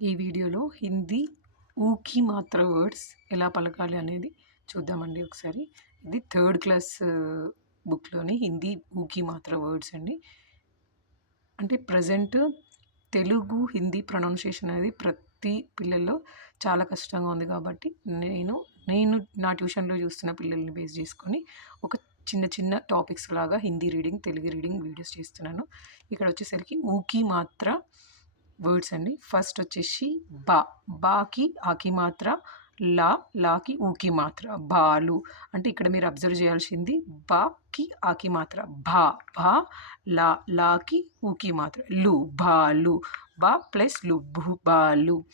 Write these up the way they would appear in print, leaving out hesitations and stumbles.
ఈ వీడియోలో హిందీ ఊకి మాత్ర వర్డ్స్ ఎలా పలకాలి అనేది చూద్దామండి ఒకసారి. ఇది థర్డ్ క్లాస్ బుక్లోని హిందీ ఊకి మాత్ర వర్డ్స్ అండి. అంటే ప్రజెంట్ తెలుగు హిందీ ప్రొనౌన్సియేషన్ అనేది ప్రతి పిల్లల్లో చాలా కష్టంగా ఉంది కాబట్టి నేను నేను నా ట్యూషన్లో చూస్తున్న పిల్లల్ని బేస్ చేసుకొని ఒక చిన్న చిన్న టాపిక్స్ లాగా Hindi reading, Telugu reading videos చేస్తున్నాను. ఇక్కడ వచ్చేసరికి ఊకి మాత్ర వర్డ్స్ అండి. ఫస్ట్ వచ్చేసి బా, బాకి ఆకి మాత్ర, లా, లాకి ఊకి మాత్ర, బాలు. అంటే ఇక్కడ మీరు అబ్జర్వ్ చేయాల్సింది బాకి ఆకి మాత్ర భా, భా, లా, లాకి ఊకి మాత్ర లు, బాలు, బా ప్లస్ లు, భూ, బాలు.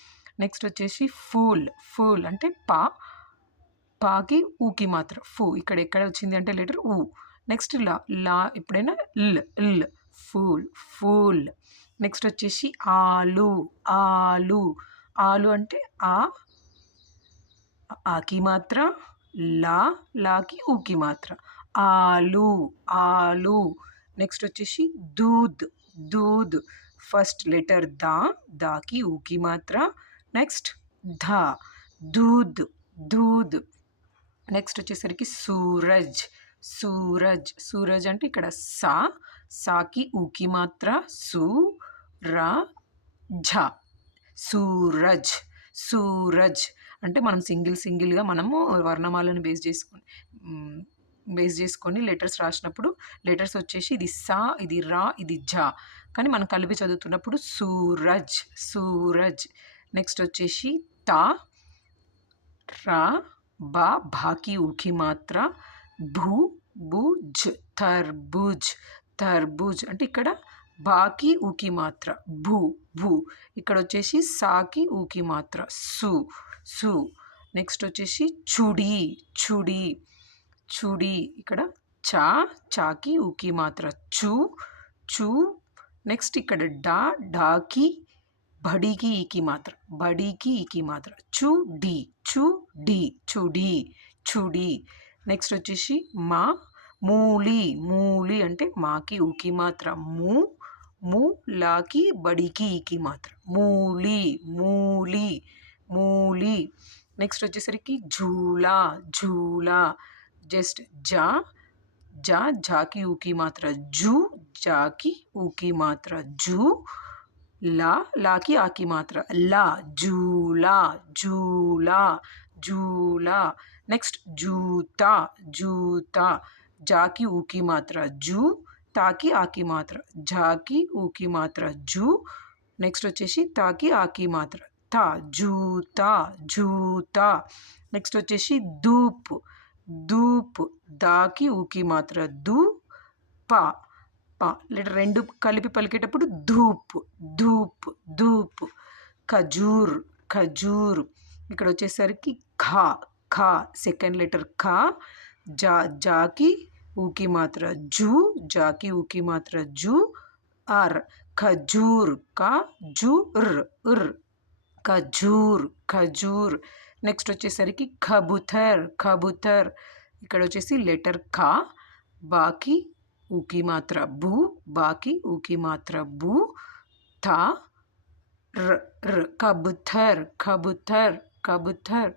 నెక్స్ట్ వచ్చేసి ఫూల్, ఫూల్ అంటే పా, పాకి ఊకి మాత్ర ఫూ. ఇక్కడ ఎక్కడ వచ్చింది అంటే లెటర్ ఊ. నెక్స్ట్ లా, లా ఎప్పుడైనా ల్, ల్, ఫూల్, ఫూల్. నెక్స్ట్ వచ్చేసి ఆలు, ఆలు, ఆలు అంటే ఆ, ఆకి మాత్ర, లా, లాకి ఊకి మాత్ర ఆలు, ఆలు. నెక్స్ట్ వచ్చేసి దూద్, దూద్. ఫస్ట్ లెటర్ దా, దాకి ఊకి మాత్ర. నెక్స్ట్ ధా, దూద్, దూద్. నెక్స్ట్ వచ్చేసరికి సూరజ్, సూరజ్, సూరజ్ అంటే ఇక్కడ సా, సాకి ఊకి మాత్ర సు, రా, ఝ, సూరజ్, సూరజ్. అంటే మనం సింగిల్గా మనము వర్ణమాలను బేస్ చేసుకొని లెటర్స్ రాసినప్పుడు లెటర్స్ వచ్చేసి ఇది సా, ఇది రా, ఇది ఝ. కానీ మనం కలిపి చదువుతున్నప్పుడు సూరజ్, సూరజ్. నెక్స్ట్ వచ్చేసి తా, రా, బా, భాకి ఊకి మాత్ర భూ, భుజ్, తర్బుజ్, తర్బుజ్. అంటే ఇక్కడ బాకి ఊకి మాత్ర భూ, భూ. ఇక్కడ వచ్చేసి సాకి ఊకి మాత్ర సు, సు. నెక్స్ట్ వచ్చేసి చుడి, చుడి, చుడి. ఇక్కడ చా, చాకి ఊకి మాత్ర చు, చు. నెక్స్ట్ ఇక్కడ డా, డాకి బడికి ఈకి మాత్ర, బడికి ఈకి మాత్ర చు, డి, చు, డి, చుడి, చుడి. నెక్స్ట్ వచ్చేసి మా, మూలి, మూలి అంటే మాకి ఊకి మాత్ర ము, ము, లాకి బడికి ఈకి మాత్ర మూలి, మూలి, మూలి. నెక్స్ట్ వచ్చేసరికి జూలా, జూలా. జస్ట్ జా, జా, జాకి ఊకి మాత్ర జూ, జాకి ఊకి మాత్ర జూ, లా, లాకి ఆకి మాత్ర లా, జూలా, జూలా, జూలా. నెక్స్ట్ జూతా, జూతా. జాకి ఊకి మాత్ర జూ, తాకి ఆకి మాత్ర జాకి ఊకి మాత్ర జూ. నెక్స్ట్ వచ్చేసి తాకి ఆకి మాత్ర తా, జూతా, జూతా. నెక్స్ట్ వచ్చేసి ధూప్, ధూప్. దాకి ఊకి మాత్ర దు, పా, పా. లెటర్ రెండు కలిపి పలికేటప్పుడు ధూప్, ధూప్, ధూప్. ఖజూర్, ఖజూర్. ఇక్కడ వచ్చేసరికి ఖా, ఖా. సెకండ్ లెటర్ ఖా, జా, జాకి ఊకి మాత్ర జూ, జాకి ఊకి మాత్ర జూ, ఆర్ ఖజూర్, కా, జూ, ర్, ర్, ఖజూర్, ఖజూర్. నెక్స్ట్ వచ్చేసరికి కబూతర్, కబూతర్. ఇక్కడ వచ్చేసి లెటర్ ఖా, బాకి ఊకి మాత్ర బూ, బాకి ఊకి మాత్ర బూ, థా, ర్, ర్, కబూతర్, కబూతర్, కబూతర్.